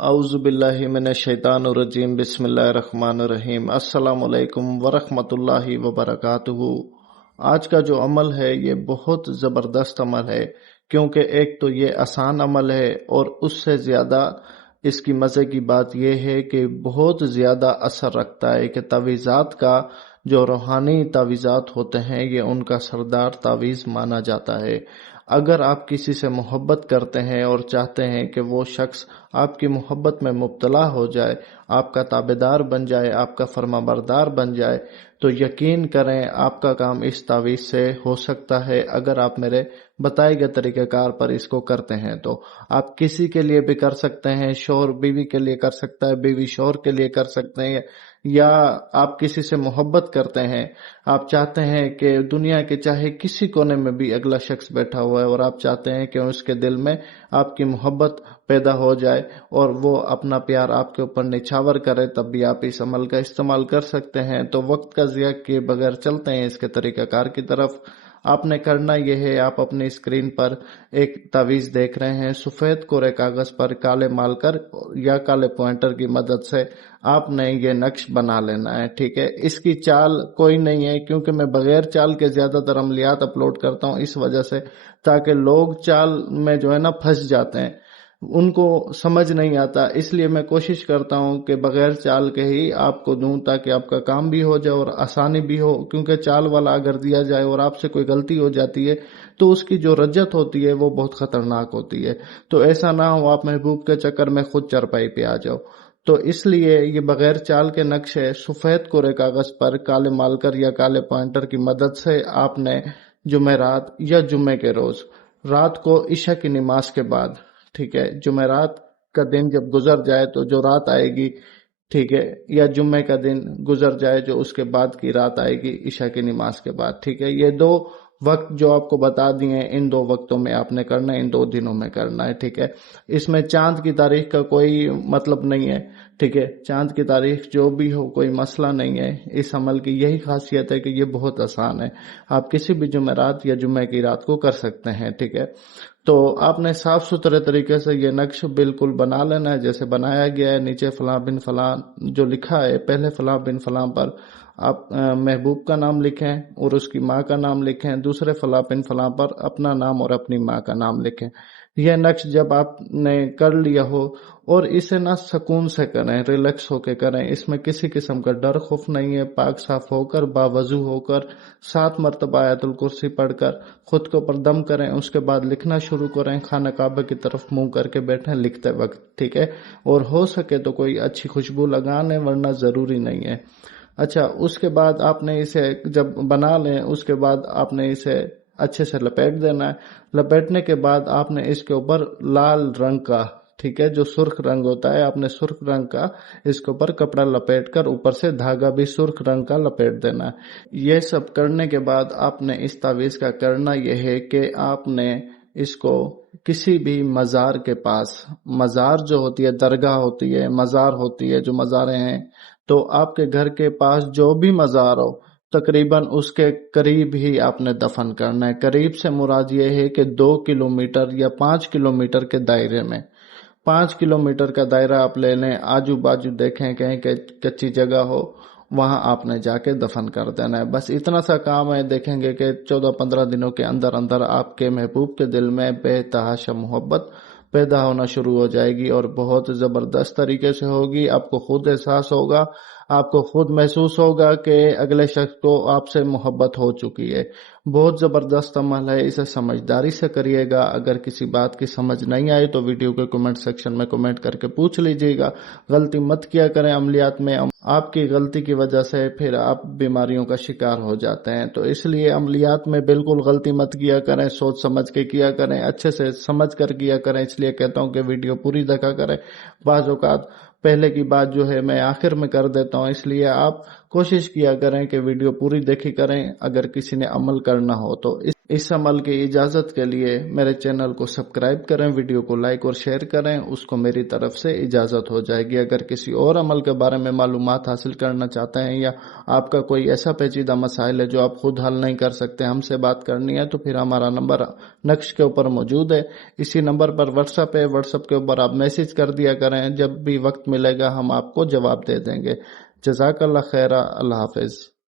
اعوذ باللہ من الشیطان الرجیم بسم اللہ الرحمن الرحیم السلام علیکم ورحمۃ اللہ وبرکاتہ۔ آج کا جو عمل ہے یہ بہت زبردست عمل ہے، کیونکہ ایک تو یہ آسان عمل ہے اور اس سے زیادہ اس کی مزے کی بات یہ ہے کہ بہت زیادہ اثر رکھتا ہے کہ تعویذات کا جو روحانی تعویذات ہوتے ہیں یہ ان کا سردار تعویذ مانا جاتا ہے۔ اگر آپ کسی سے محبت کرتے ہیں اور چاہتے ہیں کہ وہ شخص آپ کی محبت میں مبتلا ہو جائے، آپ کا تابعدار بن جائے، آپ کا فرما بردار بن جائے، تو یقین کریں آپ کا کام اس تعویذ سے ہو سکتا ہے اگر آپ میرے بتائے گئے طریقہ کار پر اس کو کرتے ہیں۔ تو آپ کسی کے لیے بھی کر سکتے ہیں، شوہر بیوی کے لیے کر سکتا ہے، بیوی شوہر کے لیے کر سکتے ہیں، یا آپ کسی سے محبت کرتے ہیں، آپ چاہتے ہیں کہ دنیا کے چاہے کسی کونے میں بھی اگلا شخص بیٹھا ہوا ہے اور آپ چاہتے ہیں کہ اس کے دل میں آپ کی محبت پیدا ہو جائے اور وہ اپنا پیار آپ کے اوپر نچھاور کرے، تب بھی آپ اس عمل کا استعمال کر سکتے ہیں۔ تو وقت کا ضیاع کیے بغیر چلتے ہیں اس کے طریقہ کار کی طرف۔ آپ نے کرنا یہ ہے، آپ اپنی اسکرین پر ایک تعویذ دیکھ رہے ہیں، سفید کورے کاغذ پر کالے مارکر یا کالے پوائنٹر کی مدد سے آپ نے یہ نقش بنا لینا ہے، ٹھیک ہے۔ اس کی چال کوئی نہیں ہے، کیونکہ میں بغیر چال کے زیادہ تر عملیات اپلوڈ کرتا ہوں اس وجہ سے، تاکہ لوگ چال میں جو ہے نا پھنس جاتے ہیں، ان کو سمجھ نہیں آتا، اس لیے میں کوشش کرتا ہوں کہ بغیر چال کے ہی آپ کو دوں تاکہ آپ کا کام بھی ہو جائے اور آسانی بھی ہو، کیونکہ چال والا اگر دیا جائے اور آپ سے کوئی غلطی ہو جاتی ہے تو اس کی جو رجت ہوتی ہے وہ بہت خطرناک ہوتی ہے۔ تو ایسا نہ ہو آپ محبوب کے چکر میں خود چرپائی پہ آ جاؤ۔ تو اس لیے یہ بغیر چال کے نقشے سفید کورے کاغذ پر کالے مارکر یا کالے پوائنٹر کی مدد سے آپ نے جمعرات یا جمعے کے روز رات کو عشاء کی نماز کے بعد، ٹھیک ہے، جمعرات کا دن جب گزر جائے تو جو رات آئے گی، ٹھیک ہے، یا جمعے کا دن گزر جائے جو اس کے بعد کی رات آئے گی عشاء کی نماز کے بعد، ٹھیک ہے، یہ دو وقت جو آپ کو بتا دیے ان دو وقتوں میں آپ نے کرنا ہے، ان دو دنوں میں کرنا ہے، ٹھیک ہے۔ اس میں چاند کی تاریخ کا کوئی مطلب نہیں ہے، ٹھیک ہے، چاند کی تاریخ جو بھی ہو کوئی مسئلہ نہیں ہے۔ اس عمل کی یہی خاصیت ہے کہ یہ بہت آسان ہے، آپ کسی بھی جمعرات یا جمعے کی رات کو کر سکتے ہیں، ٹھیک ہے۔ تو آپ نے صاف ستھرے طریقے سے یہ نقش بالکل بنا لینا ہے جیسے بنایا گیا ہے، نیچے فلاں بن فلاں جو لکھا ہے، پہلے فلاں بن فلاں پر آپ محبوب کا نام لکھیں اور اس کی ماں کا نام لکھیں، دوسرے فلاں بن فلاں پر اپنا نام اور اپنی ماں کا نام لکھیں۔ یہ نقش جب آپ نے کر لیا ہو اور اسے نہ سکون سے کریں، ریلیکس ہو کے کریں، اس میں کسی قسم کا ڈر خوف نہیں ہے، پاک صاف ہو کر باوضو ہو کر 7 مرتبہ آیت الکرسی پڑھ کر خود کو پر دم کریں، اس کے بعد لکھنا شروع کریں، خانہ کعبہ کی طرف منہ کر کے بیٹھیں لکھتے وقت، ٹھیک ہے، اور ہو سکے تو کوئی اچھی خوشبو لگا لیں ورنہ ضروری نہیں ہے۔ اچھا، اس کے بعد آپ نے اسے جب بنا لیں اس کے بعد آپ نے اسے اچھے سے لپیٹ دینا ہے۔ لپیٹنے کے بعد آپ نے اس کے اوپر لال رنگ کا، ٹھیک ہے، جو سرخ رنگ ہوتا ہے، آپ نے سرخ رنگ کا اس کے اوپر کپڑا لپیٹ کر اوپر سے دھاگا بھی سرخ رنگ کا لپیٹ دینا ہے۔ یہ سب کرنے کے بعد آپ نے اس تعویذ کا کرنا یہ ہے کہ آپ نے اس کو کسی بھی مزار کے پاس، مزار جو ہوتی ہے درگاہ ہوتی ہے، مزار ہوتی ہے جو مزاریں ہیں، تو آپ کے گھر کے پاس جو بھی مزار ہو تقریباً اس کے قریب ہی آپ نے دفن کرنا ہے۔ قریب سے مراد یہ ہے کہ 2 کلومیٹر یا 5 کلومیٹر کے دائرے میں، 5 کلومیٹر کا دائرہ آپ لے لیں، آجو باجو دیکھیں کہیں کہ کچی جگہ ہو، وہاں آپ نے جا کے دفن کر دینا ہے۔ بس اتنا سا کام ہے، دیکھیں گے کہ 14-15 دنوں کے اندر اندر آپ کے محبوب کے دل میں بے تحاشا محبت پیدا ہونا شروع ہو جائے گی اور بہت زبردست طریقے سے ہوگی۔ آپ کو خود احساس ہوگا، آپ کو خود محسوس ہوگا کہ اگلے شخص کو آپ سے محبت ہو چکی ہے۔ بہت زبردست عمل ہے، اسے سمجھداری سے کریے گا۔ اگر کسی بات کی سمجھ نہیں آئی تو ویڈیو کے کمنٹ سیکشن میں کمنٹ کر کے پوچھ لیجیے گا۔ غلطی مت کیا کریں عملیات میں، آپ کی غلطی کی وجہ سے پھر آپ بیماریوں کا شکار ہو جاتے ہیں، تو اس لیے عملیات میں بالکل غلطی مت کیا کریں، سوچ سمجھ کے کیا کریں، اچھے سے سمجھ کر کیا کریں۔ اس لیے کہتا ہوں کہ ویڈیو پوری دیکھا کریں۔ بعض اوقات پہلے کی بات جو ہے میں آخر میں کر دیتا ہوں، اس لیے آپ کوشش کیا کریں کہ ویڈیو پوری دیکھی کریں اگر کسی نے عمل کرنا ہو تو۔ اس عمل کی اجازت کے لیے میرے چینل کو سبسکرائب کریں، ویڈیو کو لائک اور شیئر کریں، اس کو میری طرف سے اجازت ہو جائے گی۔ اگر کسی اور عمل کے بارے میں معلومات حاصل کرنا چاہتے ہیں یا آپ کا کوئی ایسا پیچیدہ مسائل ہے جو آپ خود حل نہیں کر سکتے، ہم سے بات کرنی ہے، تو پھر ہمارا نمبر نقش کے اوپر موجود ہے، اسی نمبر پر واٹس ایپ ہے، واٹس ایپ کے اوپر آپ میسج کر دیا کریں، جب بھی وقت ملے گا ہم آپ کو جواب دے دیں گے۔ جزاک اللہ خیرہ، اللہ حافظ۔